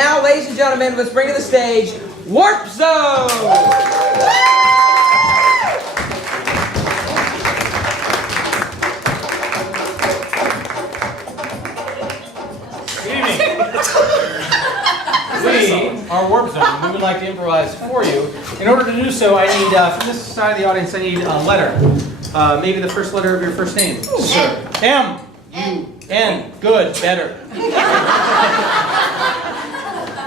Now, ladies and gentlemen, let's bring to the stage Warp Zone! Good evening. We are Warp Zone. We would like to improvise for you. In order to do so, I need, from this side of the audience, I need a letter. Maybe the first letter of your first name. Sure. M. N. Good. Better.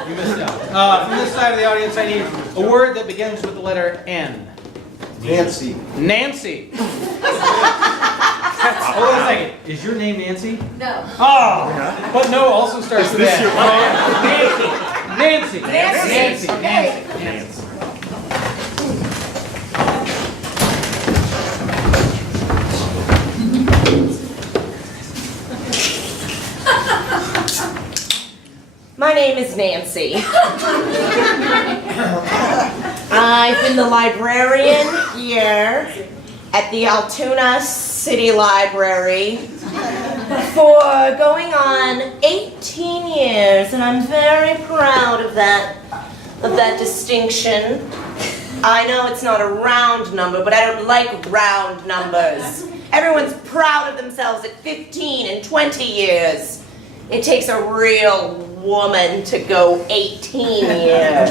You missed out. From this side of the audience, I need a word that begins with the letter N. Nancy. Nancy. Hold on a second. Is your name Nancy? No. Oh, but no also starts with N. Nancy. Nancy. Okay. Nancy. My name is Nancy. I've been the librarian here at the Altoona City Library for going on 18 years, and I'm very proud of that distinction. I know it's not a round number, but I don't like round numbers. Everyone's proud of themselves at 15 and 20 years. It takes a real woman to go 18 years.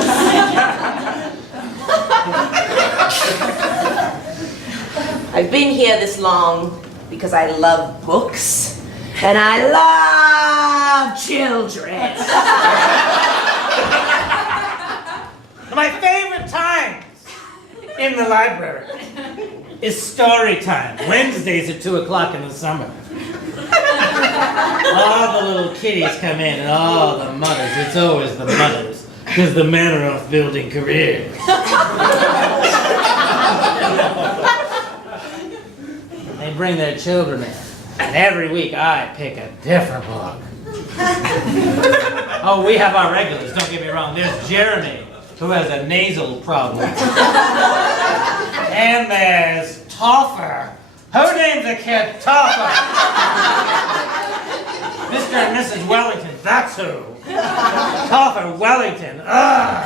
I've been here this long because I love books and I love children. My favorite times in the library is story time. Wednesdays at 2 o'clock in the summer. All the little kiddies come in and all the mothers. It's always the mothers, because the men are off building careers. They bring their children in, and every week I pick a different book. Oh, we have our regulars, don't get me wrong. There's Jeremy, who has a nasal problem. And there's Toffer. Who names a kid Toffer? Mr. and Mrs. Wellington, that's who. Toffer Wellington, ugh.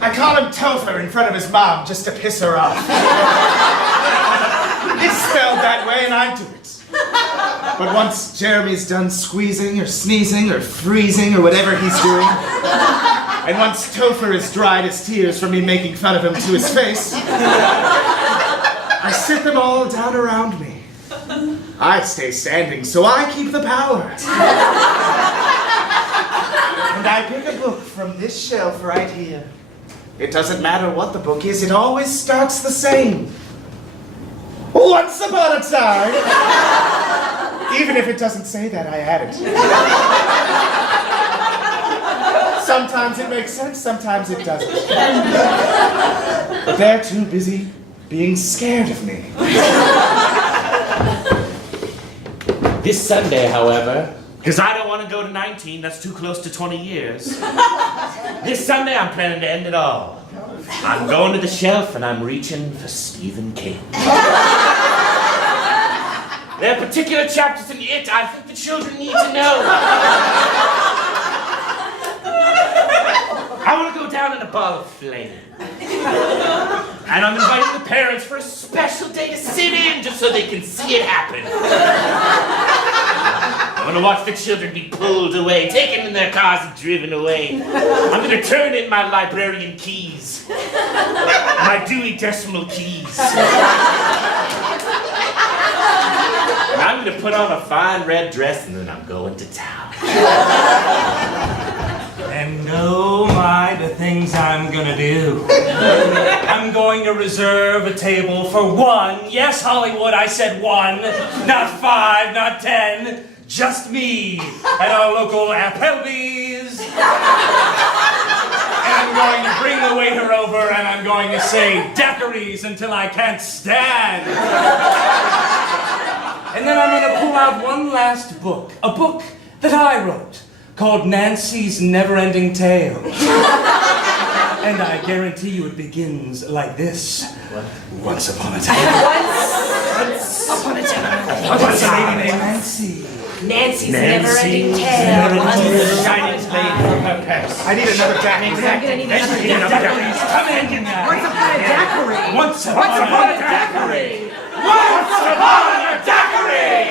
I call him Topher in front of his mom just to piss her off. It's spelled that way and I do it. But once Jeremy's done squeezing or sneezing or freezing or whatever he's doing, and once Topher has dried his tears from me making fun of him to his face, I sit them all down around me. I stay standing, so I keep the power. And I pick a book from this shelf right here. It doesn't matter what the book is, it always starts the same. Once upon a time. Even if it doesn't say that, I add it. Sometimes it makes sense, sometimes it doesn't. But they're too busy being scared of me. This Sunday, however, because I don't want to go to 19, that's too close to 20 years. This Sunday, I'm planning to end it all. I'm going to the shelf and I'm reaching for Stephen King. There are particular chapters in it I think the children need to know. I want to go down in a ball of flame. And I'm inviting the parents for a special day to sit in just so they can see it happen. I'm going to watch the children be pulled away, taken in their cars and driven away. I'm going to turn in my librarian keys. My Dewey Decimal keys. And I'm going to put on a fine red dress and then I'm going to town. And oh my, the things I'm gonna do. I'm going to reserve a table for one. Yes, Hollywood, I said one. Not 5, not 10. Just me at our local Applebee's. And I'm going to bring the waiter over and I'm going to say daiquiris until I can't stand. And then I'm going to pull out one last book. A book that I wrote, called Nancy's Never-Ending Tale. And I guarantee you it begins like this. What? Once upon a time. Once upon a What's a lady named Nancy? Nancy's Never-Ending Tale. Shining lady. I need another daiquiri. I'm gonna need another Daiquiris, come in. Once upon a daiquiri. Once upon a daiquiri. Once upon a daiquiri.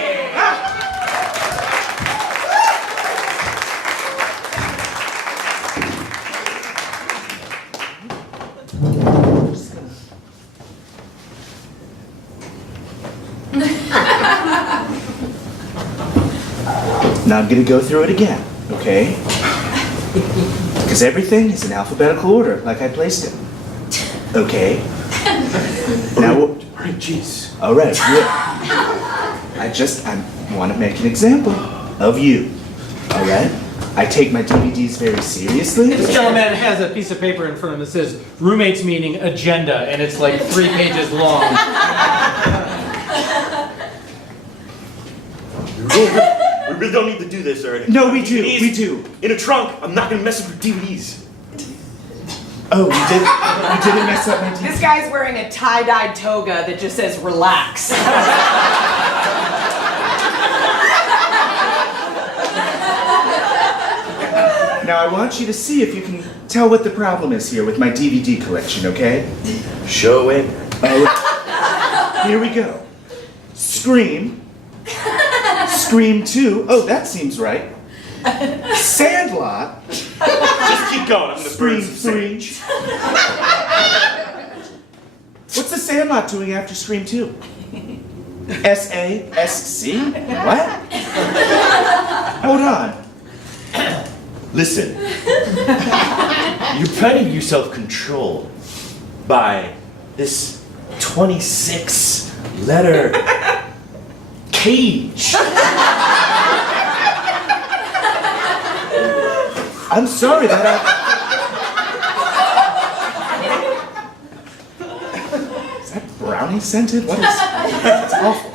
Now I'm gonna go through it again, okay? Because everything is in alphabetical order, like I placed it. Okay? Now, Alright, jeez. all right, good. I want to make an example of you, all right? I take my DVDs very seriously. This gentleman has a piece of paper in front of him that says roommates meeting agenda, and it's like 3 pages long. We really don't need to do this already. No, we do, DVDs we do. In a trunk. I'm not gonna mess with your DVDs. Oh, you didn't mess up my DVDs? This guy's wearing a tie-dyed toga that just says relax. Now I want you to see if you can tell what the problem is here with my DVD collection, okay? Show it. Oh, here we go. Scream. Scream 2. Oh, that seems right. Sandlot. Just keep going. I'm gonna Scream burn some 3. sage. What's the Sandlot doing after Scream 2? S-A-S-C? What? Hold on. Listen. You're putting yourself controlled by this 26-letter cage. I'm sorry that Is that brownie scented? What is... It's awful.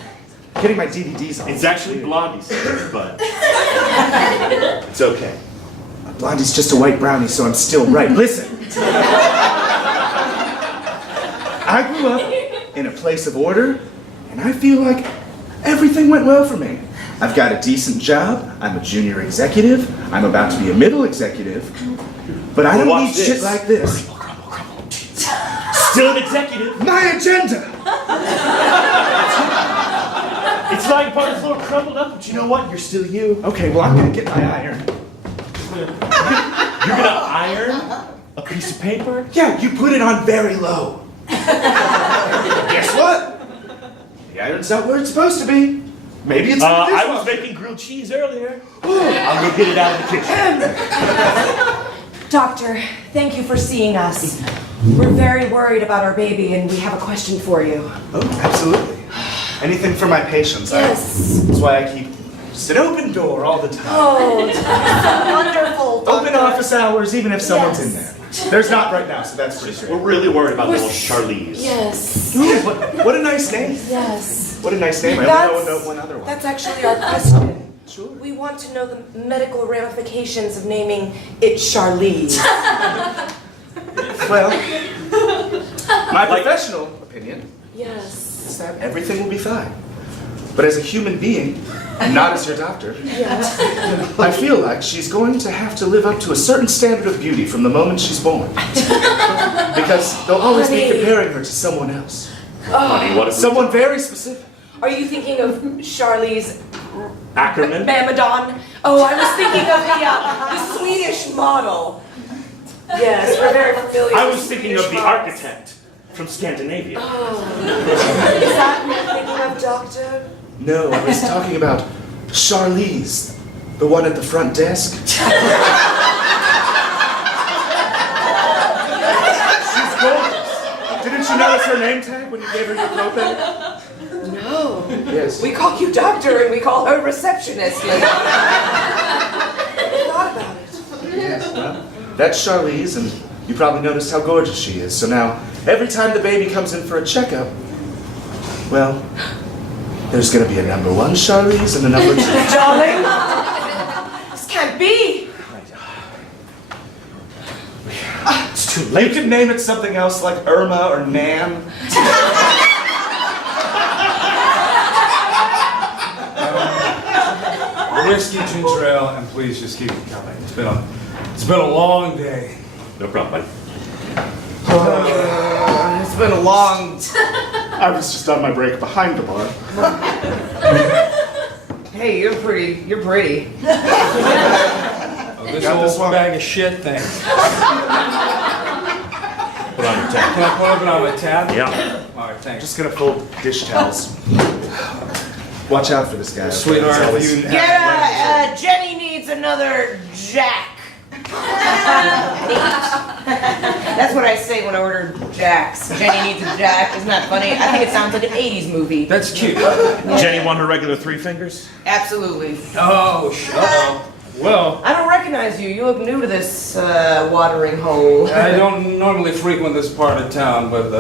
I'm getting my DVDs on. It's actually Blondie, but it's okay. Blondie's just a white brownie, so I'm still right. Listen. I grew up in a place of order, and I feel like everything went well for me. I've got a decent job, I'm a junior executive, I'm about to be a middle executive, but I don't Watch need this. shit like this. Still an executive. My agenda! It's lying part of the floor crumbled up, but you know what? You're still you. Okay, well, I'm gonna get my iron. You're gonna iron a piece of paper? Yeah, you put it on very low. Guess what? The iron's not where it's supposed to be. Maybe it's in the I was dishwasher. making grilled cheese earlier. I'll go get it out of the kitchen. Doctor, thank you for seeing us. We're very worried about our baby and we have a question for you. Oh, absolutely. Anything for my patients. Yes. That's why I keep just an open door all the time. Oh, wonderful, doctor. Open office hours, even if someone's in there. Yes. There's not right now, so that's pretty We're great. really worried about little Charlize. Yes. Ooh, what a nice name. Yes. What a nice name. I only know one other one. That's actually our question. Sure. We want to know the medical ramifications of naming it Charlize. Well, my professional opinion Yes. is that everything will be fine. But as a human being, not as your doctor, Yes. I feel like she's going to have to live up to a certain standard of beauty from the moment she's born. Because they'll always be Honey. comparing her to someone else. Honey, what if Someone very specific. Are you thinking of Charlize Ackerman? Mamadon? Oh, I was thinking of the Swedish model. Yes, we're very familiar I with was thinking Swedish of the models. architect from Scandinavia. Is that what you're thinking of, doctor? No, I was talking about Charlize, the one at the front desk. She's gorgeous. Didn't you notice her name tag when you gave her your copay? No. Yes. We call you doctor and we call her receptionist. I thought about it. Yes, well, that's Charlize, and you probably noticed how gorgeous she is. So now, every time the baby comes in for a checkup, well, there's gonna be a number 1 Charlize and a number 2. Darling, this can't be. It's too late. You could name it something else like Irma or Nan. A whiskey ginger ale, and please just keep it coming. It's It's been a long day. No problem, It's been a long. I was just on my break behind the bar. Hey, you're pretty. You're pretty. This Got old this one. bag of shit thing. Put on your tab. Can I put it on my tab? Yeah. All right, thanks. Just gonna fold dish towels. Watch out for this guy. okay? Sweetheart, He's always- you Jenny needs another Jack. That's what I say when I order Jacks. Jenny needs a Jack. Isn't that funny? I think it sounds like an 80s movie. That's cute. Jenny want her regular 3 fingers? Absolutely. Oh, uh-oh. Well, I don't recognize you. You look new to this watering hole. I don't normally frequent this part of town, but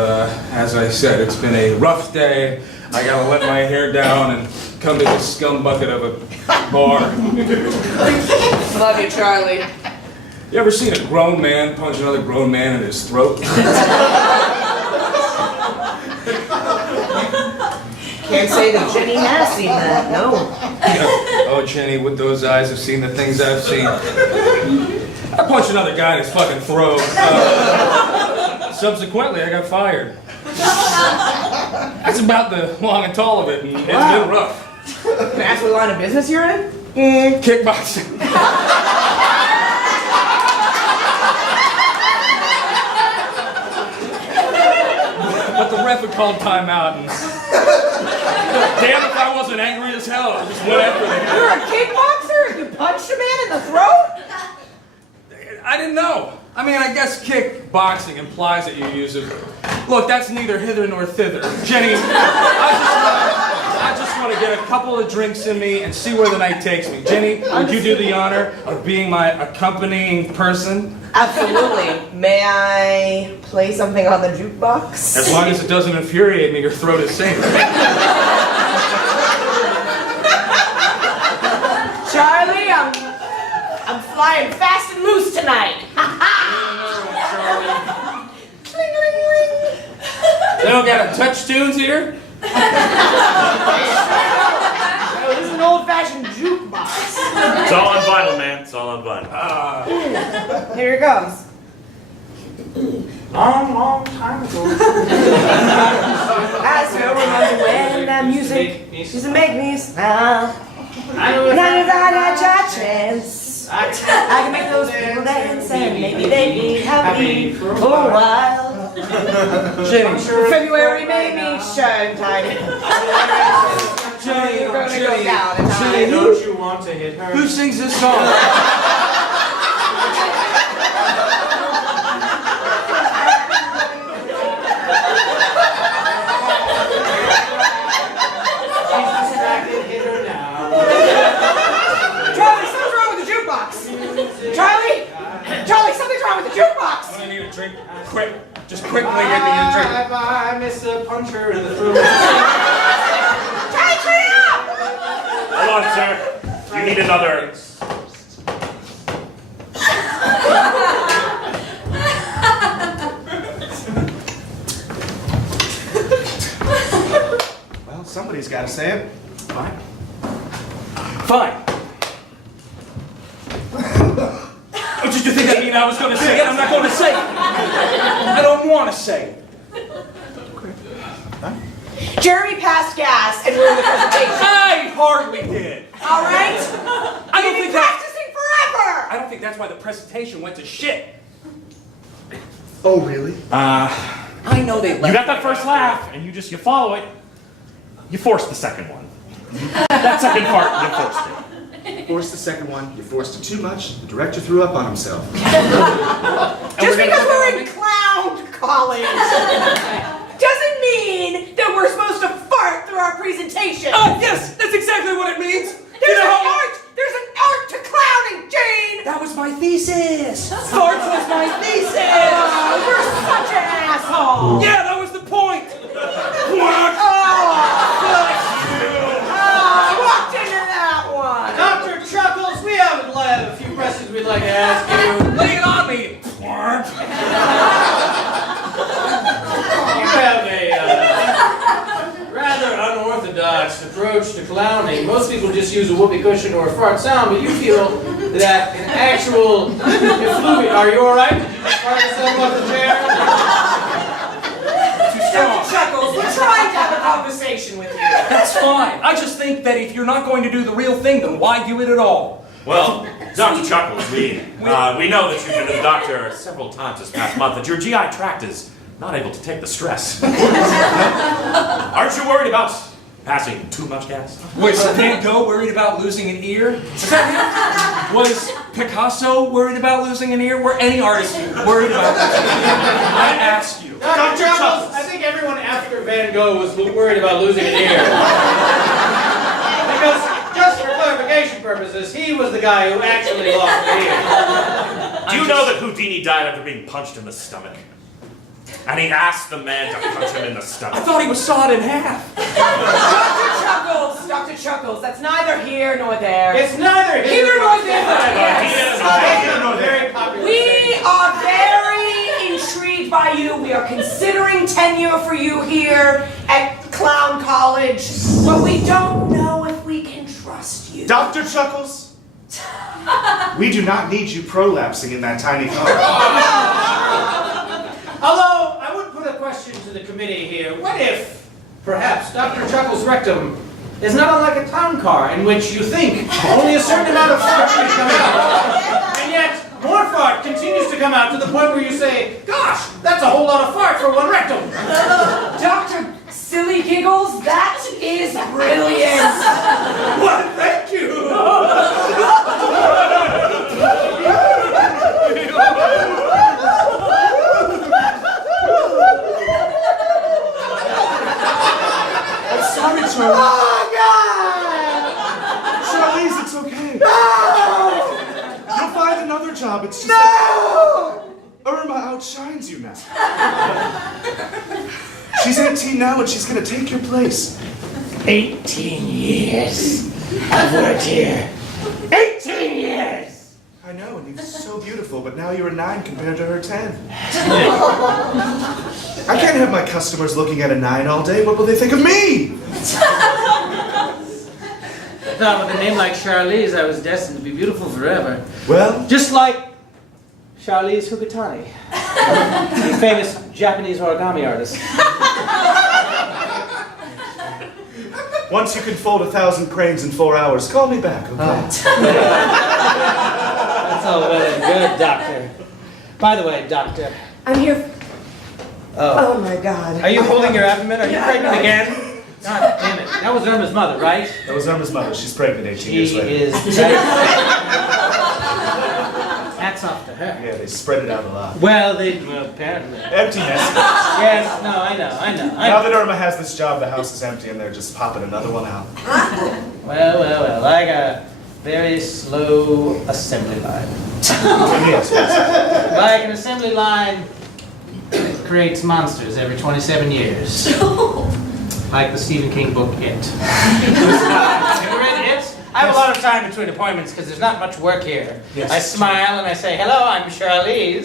as I said, it's been a rough day. I gotta let my hair down and come to this scum bucket of a bar. Love you, Charlie. You ever seen a grown man punch another grown man in his throat? Can't say that Jenny has seen that. No. Oh, Jenny, with those eyes have seen the things I've seen. I punched another guy in his fucking throat. Subsequently, I got fired. That's about the long and tall of it, and it's been rough. Can I ask what line of business you're in? Kickboxing. But the ref had called timeout, and damn if I wasn't angry as hell. I just went after the guy. You're a kickboxer? You punched a man in the throat? I didn't know. I mean, I guess kickboxing implies that you use it. Look, that's neither hither nor thither. Jenny, I just want to get a couple of drinks in me and see where the night takes me. Jenny, would you do the honor of being my accompanying person? Absolutely. May I play something on the jukebox? As long as it doesn't infuriate me, your throat is safe. Charlie, I'm flying fast and loose tonight. Cling, ling, ling. They don't got touch tunes here? Oh, this is an old-fashioned jukebox. It's all on vinyl, man. It's all on vinyl. Here it comes. Long time ago. I still remember when that music used to make me smile. When I had a chance, I can make those people dance and maybe they'd be happy for a while. Jenny, February made me shine tiny. Jenny, We're gonna go down and Jenny, high. don't you want to hit her? Who sings this song? Charlie, something's wrong with the jukebox. Charlie, something's wrong with the jukebox. I need a drink. Quick. Just quickly get me a drink. I miss a puncher in the throat. Charlie, turn it up! Hold on, sir. You need another. Well, somebody's got to say it. Fine. Fine. Oh, did you think I mean I was going to say it? I'm not going to say it. I don't want to say it. Jeremy passed gas and ruined the presentation. I hardly did. All right? I don't You've think been that. practicing forever. I don't think that's why the presentation went to shit. Oh, really? I know they You got that first laugh, and you follow it. You forced the second one. That second part, you forced it. Forced the second one. You forced it too much. The director threw up on himself. Just because we're in clown college doesn't mean that we're supposed to fart through our presentation. Oh, yes, that's exactly what it means. There's an art to clowning, Jane. That was my thesis. Farts was my thesis. Oh, you're such an asshole. Yeah, that was the point. What? I walked into that one. Dr. Chuckles, we have a few questions we'd like to ask you. Lay it on me. Fart. You have a rather unorthodox approach to clowning. Most people just use a whoopee cushion or a fart sound, but you feel that an actual effluvia. Are you all right? Did you just fart yourself off the chair? Too strong. Chuckles, we're trying to have a conversation with you. That's fine. I just think that if you're not going to do the real thing, then why do it at all? Well, Dr. Chuckles, we know that you've been to the doctor several times this past month, that your GI tract is not able to take the stress. Aren't you worried about passing too much gas? Was Van Gogh worried about losing an ear? Is that him? Was Picasso worried about losing an ear? Were any artist worried about losing an ear? I ask you. Dr. Chuckles, I think everyone after Van Gogh was worried about losing an ear. Because, just for clarification purposes, he was the guy who actually lost an ear. Do you know that Houdini died after being punched in the stomach? And he asked the man to punch him in the I stomach. thought he was sawed in half. Dr. Chuckles, that's neither here nor there. It's neither here Here nor there. Very popular. We are very intrigued by you. We are considering tenure for you here at Clown College, but we don't know if we can trust you. Dr. Chuckles, we do not need you prolapsing in that tiny car. Although, I would put a question to the committee here. What if, perhaps, Dr. Chuckles' rectum is not unlike a town car in which you think only a certain amount of fart should come out, and yet more fart continues to come out to the point where you say, gosh, that's a whole lot of fart for one rectum. Dr. Silly Giggles, that is brilliant. Well, thank you. I'm sorry, Charlie. Oh, Charlize, it's okay. You'll find another job. It's just God. Irma outshines you now. She's 18 now, and she's gonna take your place. 18 years I've worked here. 18 years! I know, and you're so beautiful, but now you're a 9 compared to her 10. I can't have my customers looking at a 9 all day. What will they think of me? I thought with a name like Charlize, I was destined to be beautiful forever. Well, Just like Charlize Hugatani, the famous Japanese origami artist. once you can fold 1,000 cranes in 4 hours, call me back, okay? That's all well and good, Doctor. By the way, Doctor. I'm here. Oh. Oh my God. Are you holding your abdomen? Are you pregnant again? God damn it. That was Irma's mother, right? That was Irma's mother. She's pregnant 18 years She later. is. Hats off to her. Yeah, they spread it out a lot. Well, apparently. Empty nest. Yes, no, I know. Now that Irma has this job, the house is empty, and they're just popping another one out. Well. I got a very slow assembly line. Yes. Like an assembly line creates monsters every 27 years. Like the Stephen King book, It. Have you read It? I have a lot of time between appointments because there's not much work here. Yes. I smile and I say, hello, I'm Charlize.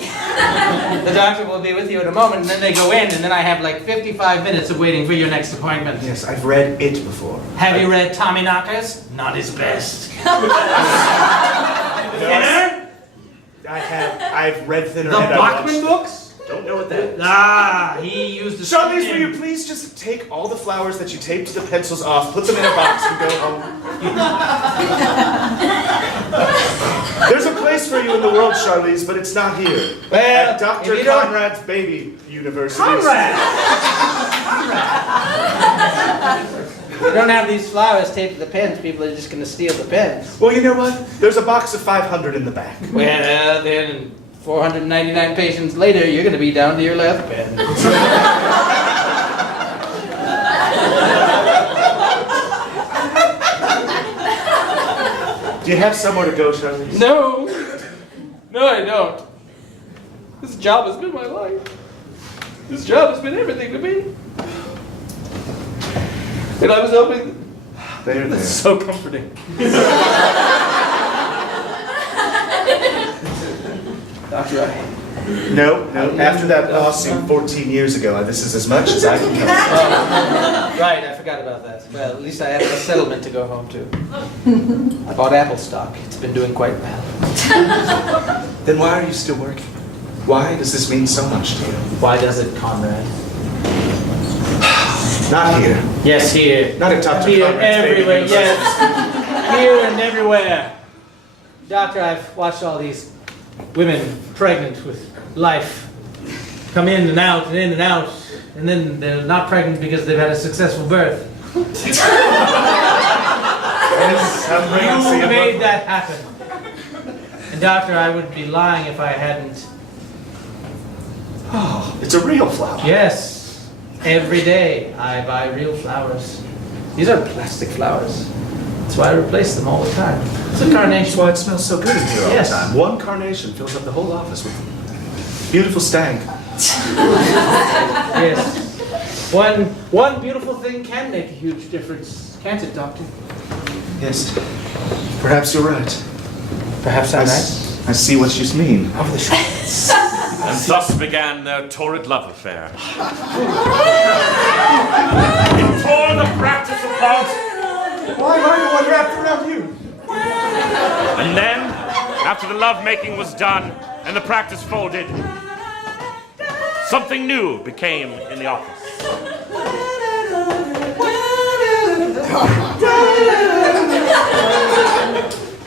The doctor will be with you in a moment, and then they go in, and then I have like 55 minutes of waiting for your next appointment. Yes, I've read It before. Have you read Tommy Knockers? Not his best. Thinner? I've read Thinner. The and I Bachman watched- books? Don't know what that is. Ah, he used the Charlize, will you please just take all the flowers that you taped the pencils off, put them in a box, and go home? There's a place for you in the world, Charlize, but it's not here. Well, At Dr. if you don't- Conrad's Baby University. Conrad! If you don't have these flowers taped to the pens, people are just going to steal the pens. Well, you know what? There's a box of 500 in the back. Well, then 499 patients later, you're going to be down to your last pen. Do you have somewhere to go, Charlize? No, I don't. This job has been my life. This job has been everything to me. And I was hoping. There. This is so comforting. Dr. No. After that lawsuit 14 years ago, this is as much as I can cover. Right, I forgot about that. Well, at least I have a settlement to go home to. I bought Apple stock. It's been doing quite well. Then why are you still working? Why does this mean so much to you? Why does it, Conrad? Not here. Yes, here. Not at Dr. Here, Conrad's baby everywhere, university. yes. Here and everywhere. Doctor, I've watched all these women pregnant with life come in and out and in and out, and then they're not pregnant because they've had a successful birth. You made that happen. And doctor, I would be lying if I hadn't. Oh, it's a real flower. Yes, every day I buy real flowers. These are plastic flowers. That's why I replace them all the time. It's a That's carnation. why it smells so good in here all Yes. the time. One carnation fills up the whole office with beautiful stank. Yes. One beautiful thing can make a huge difference, can't it, doctor? Yes, perhaps you're right. Perhaps I'm right. I see what you mean. Over the shoulder. And thus began their torrid love affair. It tore the practice apart. Why am I the one wrapped around you? And then, after the lovemaking was done and the practice folded, something new became in the office.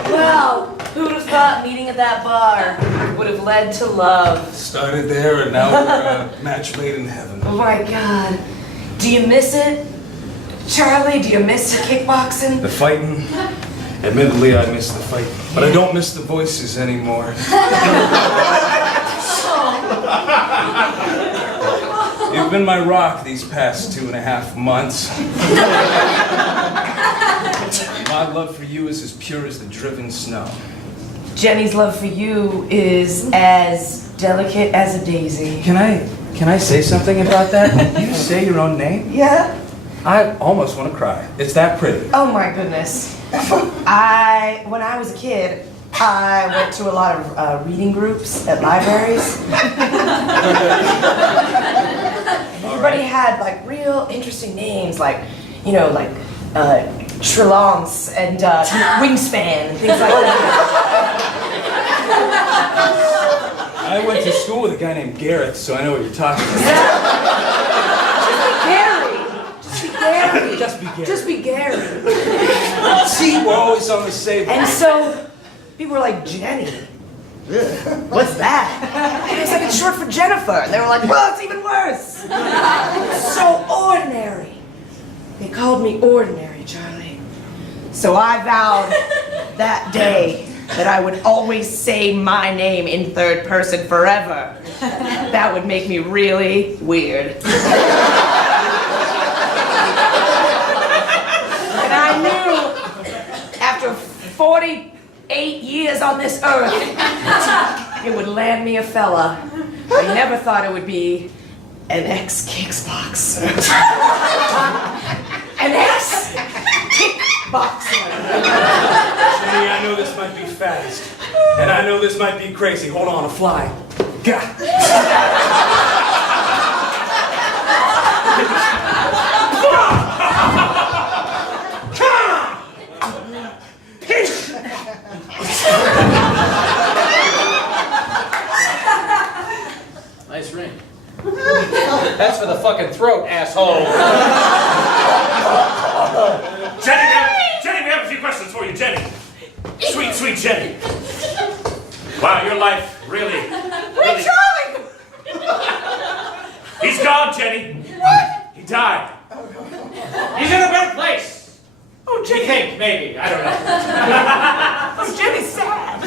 Well, who'd have thought meeting at that bar would have led to love? Started there and now we're a match made in heaven. Oh my God. Do you miss it? Charlie, do you miss the kickboxing? The fighting? Admittedly, I miss the fight, but I don't miss the voices anymore. You've been my rock these past 2.5 months. My love for you is as pure as the driven snow. Jenny's love for you is as delicate as a daisy. Can I say something about that? You say your own name? Yeah? I almost want to cry. It's that pretty. Oh my goodness. When I was a kid, I went to a lot of reading groups at libraries. Everybody had like real interesting names, like, you know, like Trelance and Wingspan and things like that. I went to school with a guy named Gareth, so I know what you're talking about. Just be Gary. Just be Gary. See, we're always on the same. And so people were like, Jenny. What's that? And I was like, it's short for Jennifer. And they were like, well, it's even worse. It's so ordinary. They called me ordinary, Charlie. So I vowed that day that I would always say my name in third person forever. That would make me really weird. And I knew after 48 years on this earth, it would land me a fella. I never thought it would be an ex-kickboxer. An ex-kickboxer. Jenny, I know this might be fast, and I know this might be crazy. Hold on, a fly. Gah. Nice ring. That's for the fucking throat, asshole. Jenny, we have a few questions for you, Jenny. Sweet, sweet Jenny. Wow, your life really. Where's Charlie? He's gone, Jenny. What? He died. He's in a better place. Oh, You Jenny. think, maybe. I don't know. Oh, Jenny's sad.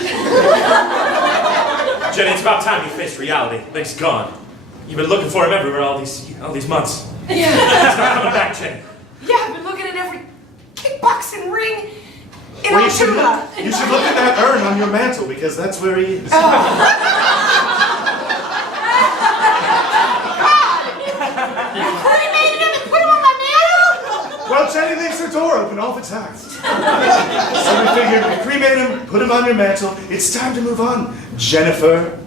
Jenny, it's about time you faced reality. Nick's gone. You've been looking for him everywhere all these months. Yeah. He's not coming back, Jenny. Yeah, I've been looking at every kickboxing ring in Well, Altoona. you should look at that urn on your mantle because that's where he is. Cremated him and put him on my mantle? Well, Jenny leaves her door open all the time. So we figured we cremate him, put him on your mantle. It's time to move on. Jennifer.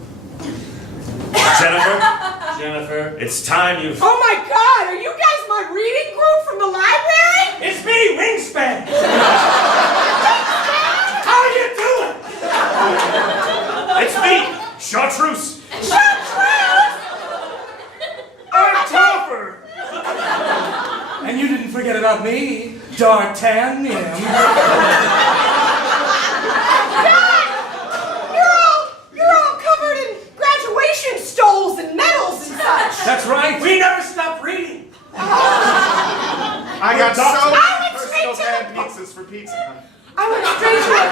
Jennifer, it's time you've... Oh my God, are you guys my reading group from the library? It's me, Wingspan! How you doing? It's me, Chartreuse. I'm Topper! And you didn't forget about me, D'Artagnan. You're all covered in graduation stoles and medals and such. That's right. We never stopped reading. I got so I many went straight personal to bad the- pizzas for pizza Hut. I went straight to it.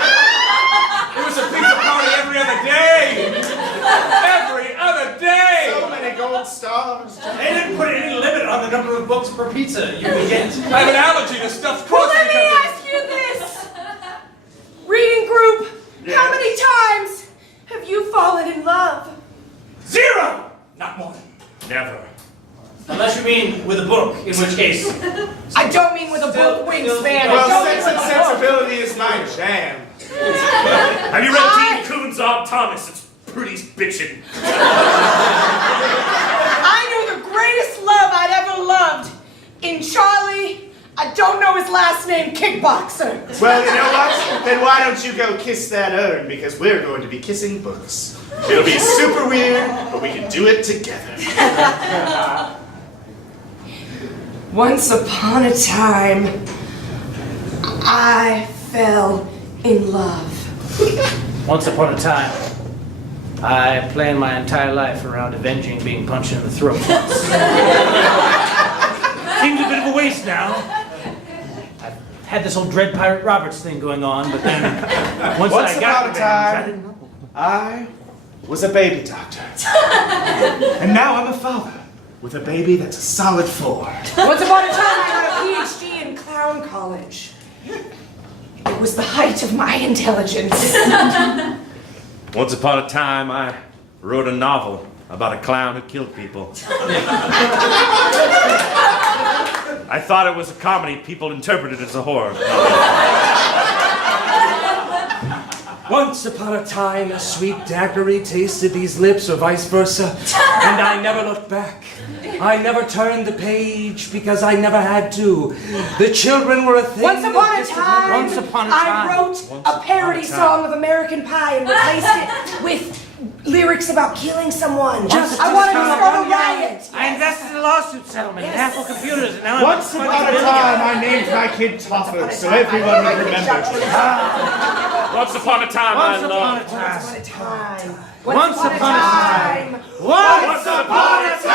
It was a pizza party every other day. Every other day. So many gold stars. They didn't put any limit on the number of books per pizza you could get. I have an allergy to stuffed Well, crust. let me ask you this. Reading group, how many times have you fallen in love? 0! Not one. Never. Unless you mean with a book, in which case. I don't mean with a book wingspan. I Well, don't Sense mean and with a book. Sensibility is my jam. Have you read Dean Koontz' Odd Thomas? It's pretty bitchin'. I knew the greatest love I'd ever loved in Charlie, I don't know his last name, Kickboxer. Well, you know what? Then why don't you go kiss that urn? Because we're going to be kissing books. It'll be super weird, but we can do it together. Once upon a time, I fell in love. Once upon a time, I planned my entire life around avenging being punched in the throat. Seems a bit of a waste now. I've had this whole Dread Pirate Roberts thing going on, but then once I got upon a revenge, time, I didn't know. I was a baby doctor. And now I'm a father with a baby that's a solid 4. Once upon a time, I got a PhD in clown college. It was the height of my intelligence. Once upon a time, I wrote a novel about a clown who killed people. I thought it was a comedy. People interpreted it as a horror. Once upon a time, a sweet daiquiri tasted these lips, or vice versa, and I never looked back. I never turned the page because I never had to. The children were a thing. Once upon a time, Once upon a time. I wrote a parody song of American Pie and replaced it with lyrics about killing someone. I wanted to start a riot. I invested in a lawsuit settlement and Apple computers, and now I'm Once upon a time, I named my kid Topper so everyone would remember. Once upon a time, Once I upon a loved. time. Time. Once upon a time. Once upon a time.